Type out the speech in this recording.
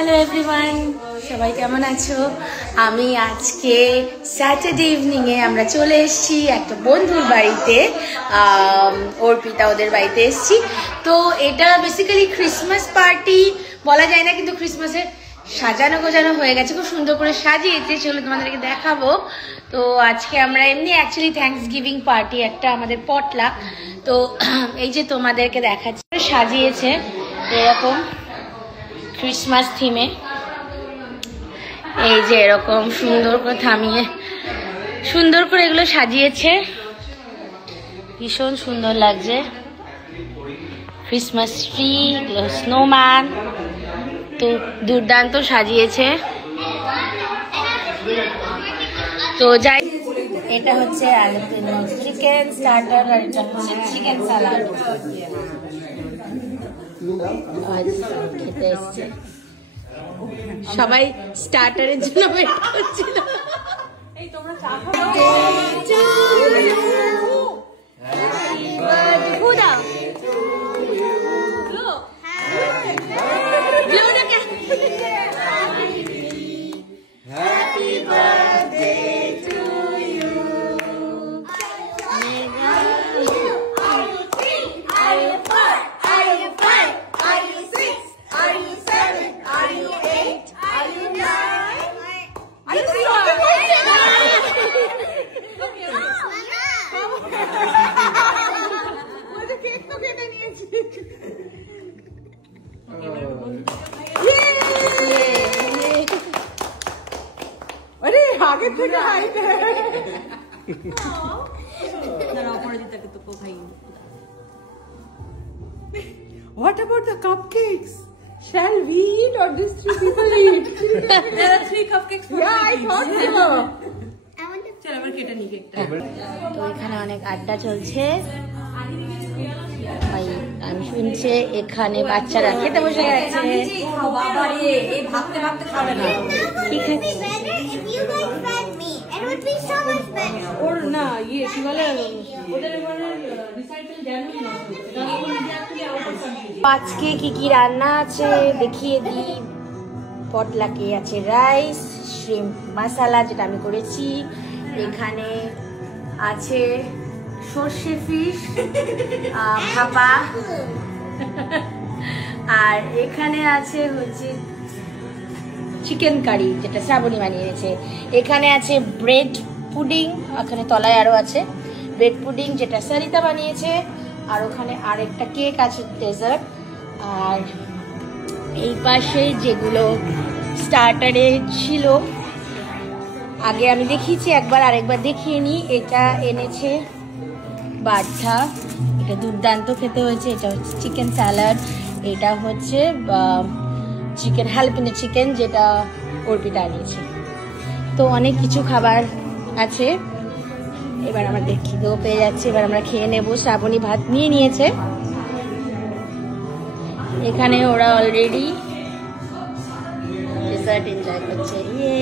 Hello everyone, সবাই কেমন আছো? আমি আজকে স্যাটারডে ইভিনিংয়ে আমরা চলে এসেছি একটা বন্ধুর বাড়িতে, অর্পিতা ওদের বাড়িতে এসেছি। তো এটা বেসিক্যালি ক্রিসমাস পার্টি বলা যায় না, কিন্তু ক্রিসমাসের সাজানো গোজানো হয়ে গেছে, খুব সুন্দর করে সাজিয়েছে, চলো তোমাদেরকে দেখাবো। তো আজকে আমরা এমনি অ্যাকচুয়ালি থ্যাঙ্কস গিভিং পার্টি একটা আমাদের পটলাক, তো এই যে তোমাদেরকে দেখাচ্ছি সাজিয়েছে এরকম ক্রিসমাস থিমে, এই যে এরকম সুন্দর করে থামিয়ে সুন্দর করে এগুলো সাজিয়েছে, ভীষণ সুন্দর লাগছে। ক্রিসমাস ট্রি, স্নোম্যান, তো দুর্দান্ত সাজিয়েছে। তো যাই, এটা হচ্ছে চিকেন স্টার্টার আর এটা হচ্ছে চিকেন স্যালাড। খেতে এসছে সবাই, স্টার্টারের জন্য ওয়েট করছিল। अरे आगे तो हाइट है। What about the cupcakes? Shall we eat or these three people eat? There are 3 cupcakes for Yeah, I thought so. চল আবার কেটে নি কেকটা। তো এখানে অনেক আড্ডা চলছে, আমি শুনছি এখানে বাচ্চারা খেতে বসে গেছে। বাবা রে, এই ভাবতে ভাবতে খাবে না। ঠিক আছে, ওর না ইয়ে কি বলে, ওদের এবারে রিসাইকেল জানুই না। আজকে কি কি রান্না আছে দেখিয়ে দিই। পটলাকে আছে রাইস, শ্রিম্প মশলা যেটা আমি করেছি, এখানে আছে সর্ষে ফিশ ভাপা, আর এখানে আছে হচ্ছে চিকেন কারি যেটা শ্রাবণী বানিয়েছে, এখানে আছে ব্রেড পুডিং, ওখানে তলায় আরো আছে ব্রেড পুডিং যেটা সরিতা বানিয়েছে, আর ওখানে আরেকটা কেক আছে ডেজার্ট, আর এই পাশে যেগুলো স্টার্টারে ছিল আগে আমি দেখিয়েছি একবার, আরেকবার দেখিয়ে নিই। এটা এনেছে বার্থা, এটা দুর্দান্ত খেতে হয়েছে। এটা হচ্ছে চিকেন স্যালাড, এটা হচ্ছে চিকেন হালপিনো চিকেন যেটা অর্পিতা আনিয়েছে। তো অনেক কিছু খাবার আছে, এবার আমরা খিদেও পেয়ে যাচ্ছে, এবার আমরা খেয়ে নেবো। শ্রাবণী ভাত নিয়ে নিয়েছে, এখানে ওরা অলরেডি ডেজার্ট এনজয় করছে। ইয়ে